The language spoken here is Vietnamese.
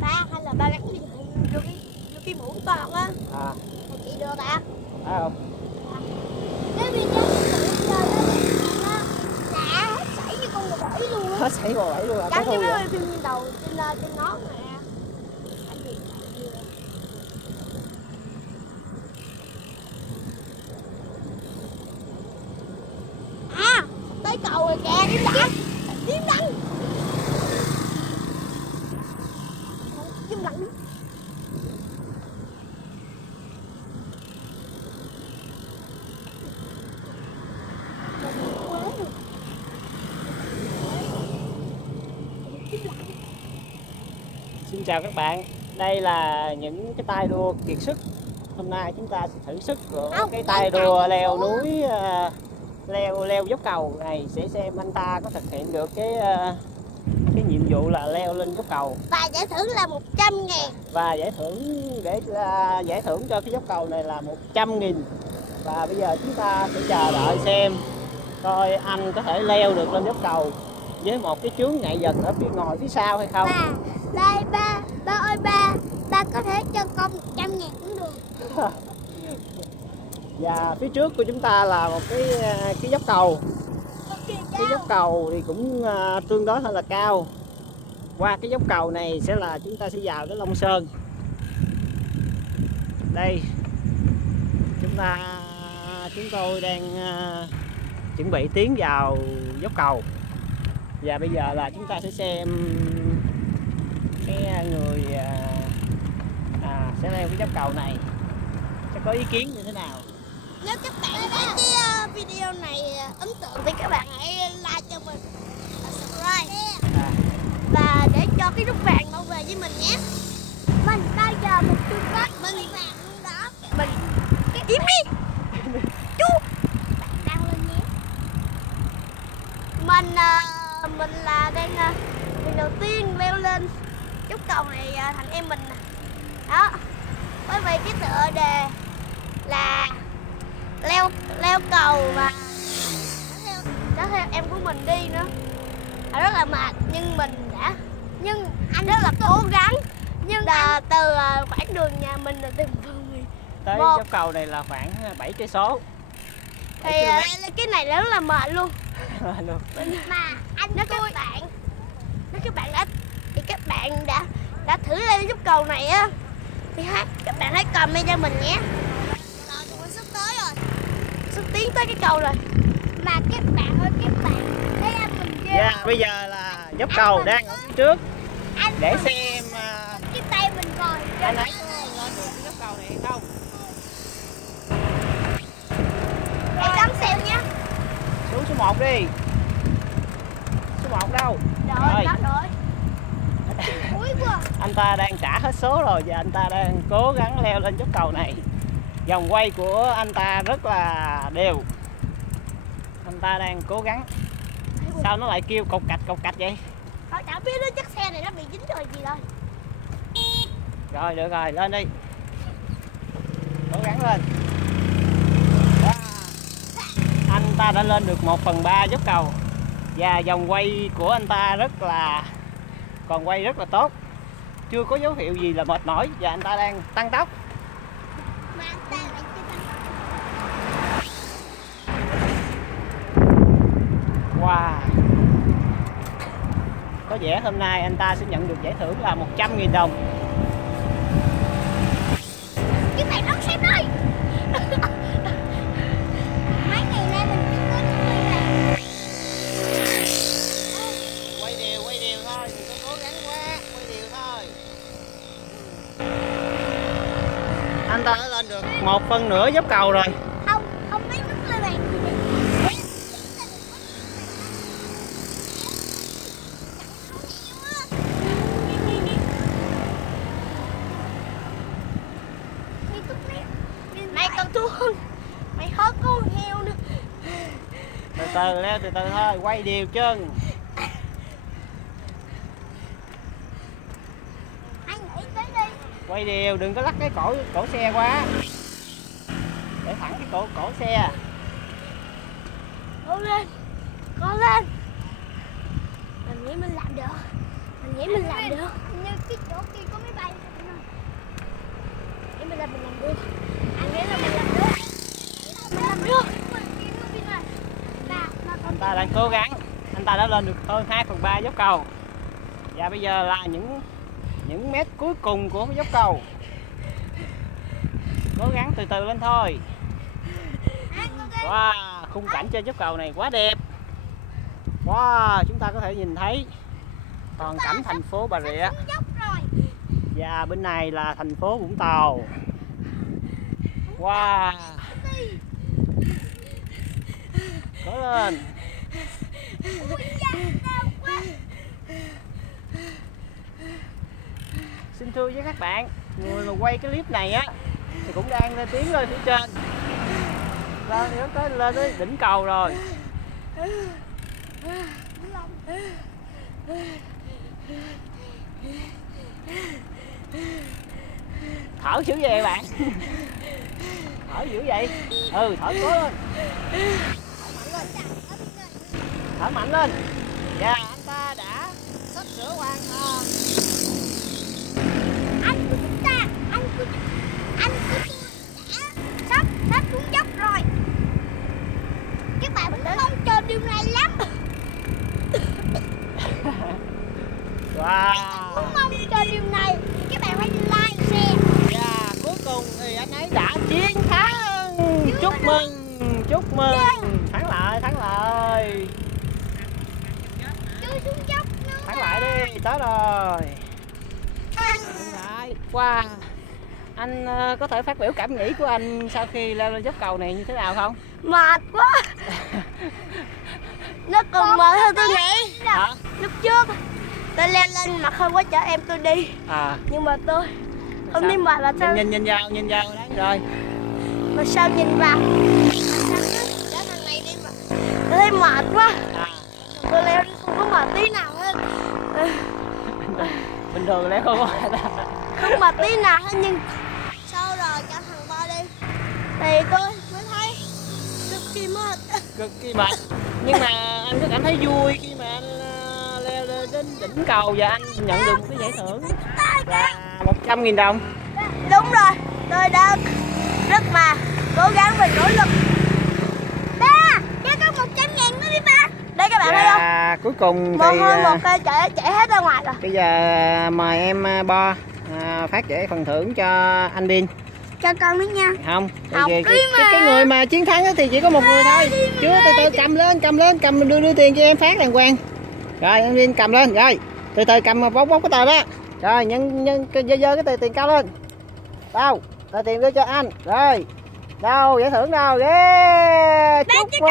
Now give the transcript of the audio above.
Ba hay là ba gắn vô cái mũ con á. Chị được ạ. Không? Cái video nó đã xảy với con bò bẫy luôn á. Nó xảy bò bẫy luôn à? Gắn cái máy phim đầu trên nón nè. À, tới cầu rồi kìa, điếm đắng. Điếm đắng. Điếm đắng. Xin chào các bạn, đây là những cái tay đua kiệt sức. Hôm nay chúng ta sẽ thử sức của cái tay đua leo núi, leo dốc cầu này, sẽ xem anh ta có thực hiện được cái nhiệm vụ là leo lên dốc cầu. Và giải thưởng là 100.000. Và giải thưởng cho cái dốc cầu này là 100.000. Và bây giờ chúng ta sẽ chờ đợi xem coi anh có thể leo được lên dốc cầu với một cái chướng ngại vật ở ngồi phía sau hay không. Đây ba ơi ba có thể cho con 100.000 cũng được. Và phía trước của chúng ta là một cái dốc cầu. Cái dốc cầu thì cũng tương đối hơi là cao. Qua cái dốc cầu này chúng ta sẽ vào tới Long Sơn. Đây chúng tôi đang chuẩn bị tiến vào dốc cầu. Và bây giờ là chúng ta sẽ xem cái người sẽ leo cái dốc cầu này sẽ có ý kiến như thế nào. Nếu các bạn thấy cái video này ấn tượng thì các bạn hãy like cho mình và subscribe và để cho cái nút vàng bảo vệ với mình nhé. Mình bao giờ một chương trình mình vàng luôn đó. Mình im đi chú bạn đăng lên nhé. Mình là đang lần đầu tiên leo lên dốc cầu này, thằng em mình đó, bởi vì cái tựa đề là leo cầu và nó theo em của mình đi nữa, rất là mệt nhưng anh rất là cố gắng. Nhưng từ khoảng đường nhà mình là tới dốc cầu này là khoảng 7 cây số. Thì cái này rất là mệt luôn. Mà anh nếu các bạn đã thử lên dốc cầu này á thì các bạn hãy comment cho mình nhé. Rồi tụi mình sắp tới rồi, sắp tiến tới cái cầu rồi. Mà các bạn ơi, các bạn thấy anh mình chưa? Bây giờ là dốc cầu đang ở phía trước để xem cái tay mình coi anh ấy có lên được cái dốc cầu này hay không. Để cắm xem nhé. Xuống số 1 đi. Số 1 đâu? Rồi. Anh ta đang trả hết số rồi và anh ta đang cố gắng leo lên dốc cầu này. Vòng quay của anh ta rất là đều. Anh ta đang cố gắng. Sao nó lại kêu cộc cạch vậy? Thôi chả biết nó chắc xe này nó bị dính rồi gì thôi. Rồi được rồi, lên đi. Cố gắng lên. Anh ta đã lên được 1/3 dốc cầu. Và vòng quay của anh ta còn quay rất là tốt. Chưa có dấu hiệu gì là mệt mỏi và anh ta đang tăng tốc. Mà anh ta lại chưa tăng tốc. Wow. Có vẻ hôm nay anh ta sẽ nhận được giải thưởng là 100.000 đồng. Cái này nó xem đây. Mấy ngày nay mình chỉ có chơi là Quay đều thôi, đừng có cố gắng quá, quay đều thôi. Anh ta đã lên được 1/2 dốc cầu rồi. Không biết đứng lên này. Này con Thương, mày hớt con heo nữa. Từ từ leo từ từ thôi, quay đều chân. Anh nghĩ tới đi. Quay đều, đừng có lắc cái cổ xe quá. Để thẳng cái cổ xe. Cố lên. Mình nghĩ mình làm được. Mình nghĩ mình làm được. Như cái chỗ kia có máy bay. Nghĩ mình làm được. Anh nghĩ là mình làm được. Mình làm được. Anh ta đang cố gắng. Anh ta đã lên được hơn 2/3 dốc cầu. Và bây giờ là những mét cuối cùng của dốc cầu. Cố gắng từ từ lên thôi. Wow, khung cảnh trên dốc cầu này quá đẹp. Wow, chúng ta có thể nhìn thấy toàn cảnh thành phố Bà Rịa. Và bên này là thành phố Vũng Tàu. Wow. Cố lên. Xin thưa với các bạn, người mà quay cái clip này á thì cũng đang lên tiếng lên phía trên. Lên tới đỉnh cầu rồi. Thở dữ vậy bạn. Thở dữ vậy. Ừ, thở cố lên. Thở mạnh lên. Và anh ta đã sắp sửa hoàn thành. Anh của chúng ta đã sắp xuống dốc rồi. Các bạn cũng mong chờ điều này lắm. Wow. Cũng mong chờ điều này thì các bạn hãy like, share. Và cuối cùng thì anh ấy đã chiến thắng. Chúc mừng. Thắng lại. Chưa xuống dốc nữa. Thắng lại đi, tới rồi. Thắng lại. Wow. Anh có thể phát biểu cảm nghĩ của anh sau khi leo lên dốc cầu này như thế nào không? Mệt quá. Nó còn mệt hơn tôi nghĩ. Hả? Lúc trước tôi leo lên mà không có chở em tôi đi. Nhưng mà tôi không đi mệt là sao? Nhìn vào đấy rồi. Mà sao nhìn vào? Tôi thấy mệt quá. Tôi leo đi không có mệt tí nào hết. Bình thường leo không có mệt. Không mệt tí nào hết, nhưng sau rồi cả thằng ba đi thì tôi mới thấy cực kỳ mệt. Nhưng mà anh có cảm thấy vui khi mà anh leo lên đến đỉnh cầu và anh nhận được một cái giải thưởng là 100.000 đồng. Đúng rồi, tôi đã rất mà cố gắng và nỗ lực. Ba, cho con 100.000 nữa đi ba. Đây các bạn thấy không? Cuối cùng một thì một cây chạy hết ra ngoài rồi. Bây giờ mời em Bo phát giải phần thưởng cho anh Bin. Cho con nữa nha. Không, cái người mà chiến thắng thì chỉ có một người thôi. Chú từ từ cầm đưa tiền cho em phát đàng hoàng. Rồi em Bin cầm lên, rồi từ từ cầm bóc cái tờ đó. Rồi nhân giơ cái tờ tiền cao lên. Đâu? Tờ tiền đưa cho anh. Rồi. Đâu giải thưởng đâu? Yeah. Chúc mừng.